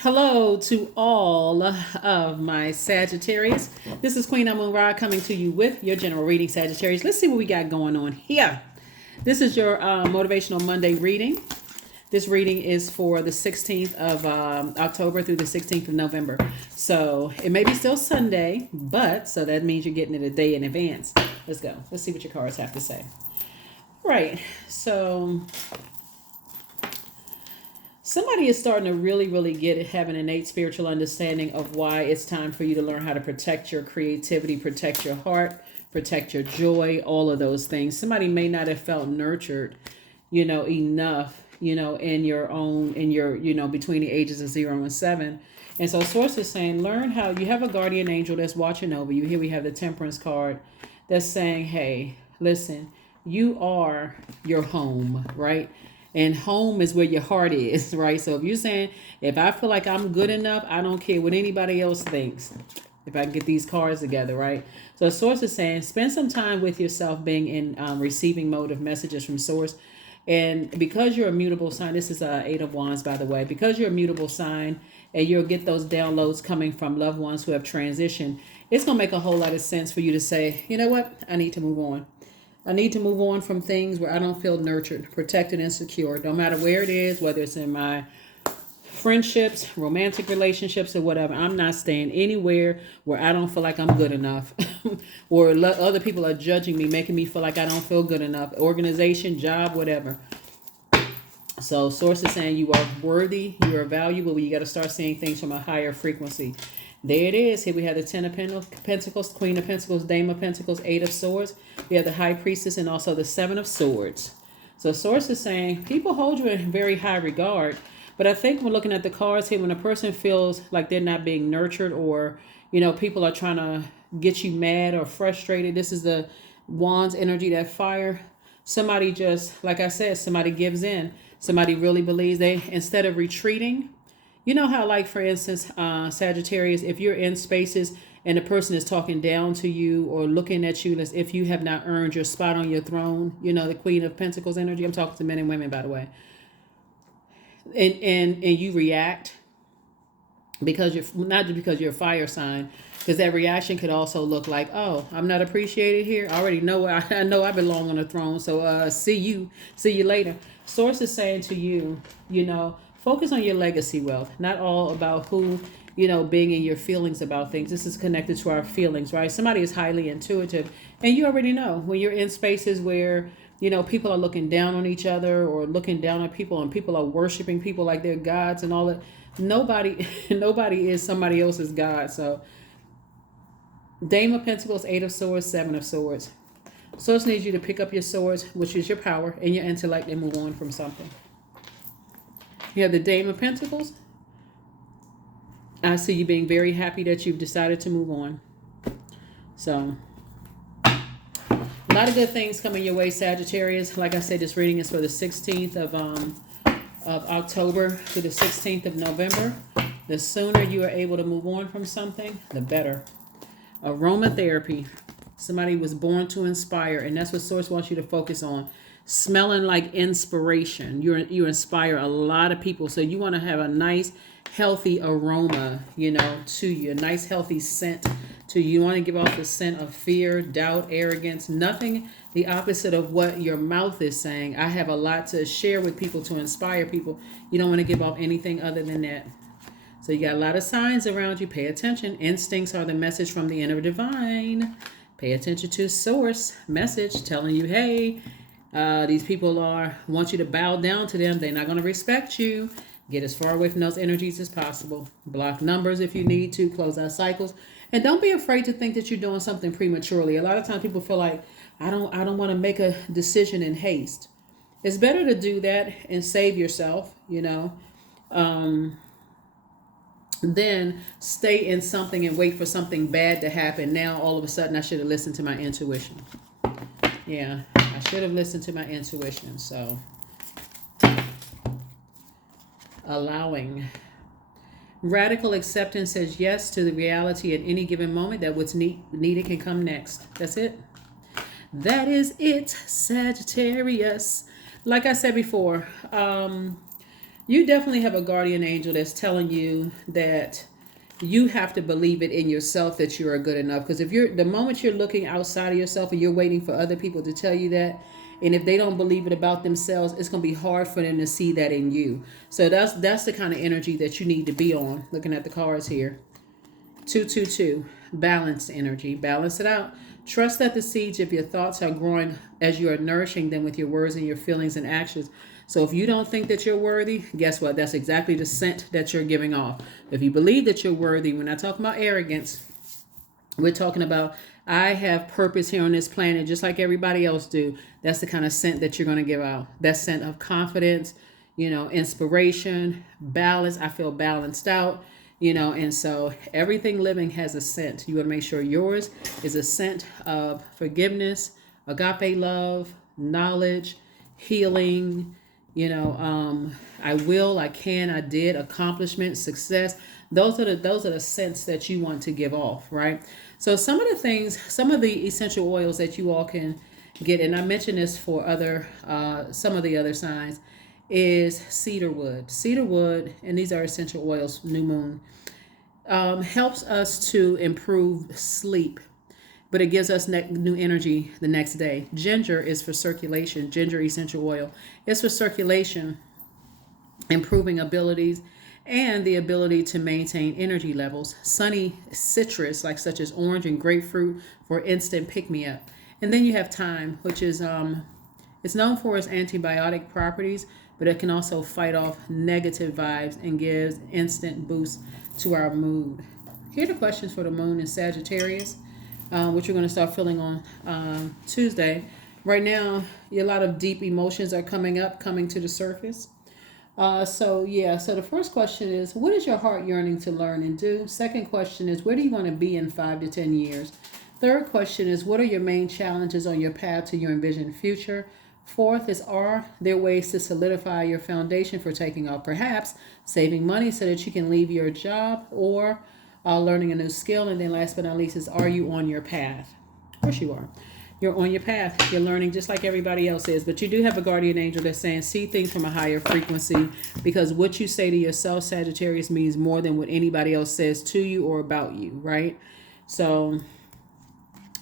Hello to all of my Sagittarius. This is Queen Amun Ra coming to you with your general reading, Sagittarius. Let's see what we got going on here. This is your Motivational Monday reading. This reading is for the 16th of October through the 16th of November. So it may be still Sunday, but so that means you're getting it a day in advance. Let's go. Let's see what your cards have to say. Right. So somebody is starting to really get it, have an innate spiritual understanding of why it's time for you to learn how to protect your creativity, protect your heart, protect your joy, all of those things. Somebody may not have felt nurtured, enough, in your own, between the ages of 0 and 7. And so Source is saying, learn how you have a guardian angel that's watching over you. Here we have the Temperance card that's saying, hey, listen, you are your home, right? And home is where your heart is, right? So if you're saying, if I feel like I'm good enough, I don't care what anybody else thinks. If I can get these cards together, right? So Source is saying, spend some time with yourself being in receiving mode of messages from Source. And because you're a mutable sign, this is a 8 of Wands, by the way, because you're a mutable sign and you'll get those downloads coming from loved ones who have transitioned, it's going to make a whole lot of sense for you to say, you know what? I need to move on. I need to move on from things where I don't feel nurtured, protected, and secure. No matter where it is, whether it's in my friendships, romantic relationships, or whatever. I'm not staying anywhere where I don't feel like I'm good enough. Or other people are judging me, making me feel like I don't feel good enough. Organization, job, whatever. So Source is saying you are worthy, you are valuable. You got to start seeing things from a higher frequency. There it is. Here we have the Ten of Pentacles, Queen of Pentacles, Dame of Pentacles, Eight of Swords. We have the High Priestess and also the Seven of Swords. So Source is saying people hold you in very high regard. But I think when looking at the cards here, when a person feels like they're not being nurtured or, people are trying to get you mad or frustrated, this is the Wands energy, that fire. Somebody just, like I said, somebody gives in. Somebody really believes they, instead of retreating, you know how, like, for instance, Sagittarius, if you're in spaces and the person is talking down to you or looking at you as if you have not earned your spot on your throne, the Queen of Pentacles energy. I'm talking to men and women, by the way. And you react because you're not just because you're a fire sign, because that reaction could also look like, oh, I'm not appreciated here. I already know I know I belong on the throne. So see you later. Source is saying to you, focus on your legacy wealth, not all about who, being in your feelings about things. This is connected to our feelings, right? Somebody is highly intuitive, and you already know when you're in spaces where people are looking down on each other or looking down on people, and people are worshiping people like they're gods and all that. Nobody nobody is somebody else's god. So Dame of Pentacles, Eight of Swords, Seven of Swords. Source needs you to pick up your swords, which is your power and your intellect, and move on from something. You have the Dame of Pentacles. I see you being very happy that you've decided to move on. So a lot of good things coming your way, Sagittarius. Like I said, this reading is for the 16th of October to the 16th of November. The sooner you are able to move on from something, the better. Aromatherapy. Somebody was born to inspire, and that's what Source wants you to focus on. Smelling like inspiration. You inspire a lot of people. So you want to have a nice, healthy aroma, to you. A nice, healthy scent to you. You want to give off the scent of fear, doubt, arrogance. Nothing the opposite of what your mouth is saying. I have a lot to share with people, to inspire people. You don't want to give off anything other than that. So you got a lot of signs around you. Pay attention. Instincts are the message from the inner divine. Pay attention to Source message telling you, hey, these people want you to bow down to them. They're not going to respect you. Get as far away from those energies as possible. Block numbers if you need to. Close out cycles. And don't be afraid to think that you're doing something prematurely. A lot of times people feel like, I don't want to make a decision in haste. It's better to do that and save yourself, then stay in something and wait for something bad to happen. Now, all of a sudden, I should have listened to my intuition. Yeah, I should have listened to my intuition. So, allowing. Radical acceptance says yes to the reality at any given moment that what's needed can come next. That's it. That is it, Sagittarius. Like I said before, You definitely have a guardian angel that's telling you that you have to believe it in yourself that you are good enough. Because if you're the moment you're looking outside of yourself and you're waiting for other people to tell you that, and if they don't believe it about themselves, it's going to be hard for them to see that in you. So that's the kind of energy that you need to be on. Looking at the cards here. 222, balanced energy. Balance it out. Trust that the seeds of your thoughts are growing as you are nourishing them with your words and your feelings and actions. So if you don't think that you're worthy, guess what? That's exactly the scent that you're giving off. If you believe that you're worthy, we're not talking about arrogance. We're talking about I have purpose here on this planet just like everybody else do. That's the kind of scent that you're going to give out. That scent of confidence, inspiration, balance. I feel balanced out. And so everything living has a scent. You want to make sure yours is a scent of forgiveness, agape love, knowledge, healing, I will, I can, I did, accomplishment, success. Those are the scents that you want to give off, right? So some of the essential oils that you all can get, and I mentioned this for some of the other signs, is cedar wood. Cedar wood, and these are essential oils, new moon, helps us to improve sleep, but it gives us new energy the next day. Ginger is for circulation. Ginger essential oil is for circulation, improving abilities, and the ability to maintain energy levels. Sunny citrus, like such as orange and grapefruit, for instant pick-me-up. And then you have thyme, which is it's known for its antibiotic properties, but it can also fight off negative vibes and gives instant boost to our mood. Here are the questions for the moon in Sagittarius, which we're going to start filling on Tuesday. Right now, a lot of deep emotions are coming to the surface. So the first question is, what is your heart yearning to learn and do? Second question is, where do you want to be in 5 to 10 years? Third question is, what are your main challenges on your path to your envisioned future? Fourth is, are there ways to solidify your foundation for taking off? Perhaps saving money so that you can leave your job, or learning a new skill. And then last but not least is, are you on your path? Of course you are. You're on your path. You're learning just like everybody else is. But you do have a guardian angel that's saying, see things from a higher frequency, because what you say to yourself, Sagittarius, means more than what anybody else says to you or about you, right? So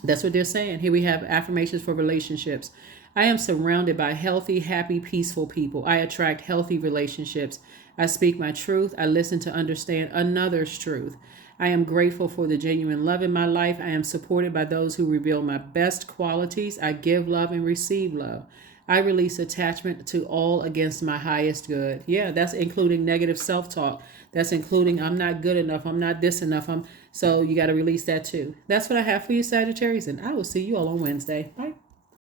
that's what they're saying. Here we have affirmations for relationships. I am surrounded by healthy, happy, peaceful people. I attract healthy relationships. I speak my truth. I listen to understand another's truth. I am grateful for the genuine love in my life. I am supported by those who reveal my best qualities. I give love and receive love. I release attachment to all against my highest good. Yeah, that's including negative self-talk. That's including I'm not good enough. I'm not this enough. So you got to release that too. That's what I have for you, Sagittarius, and I will see you all on Wednesday. Bye.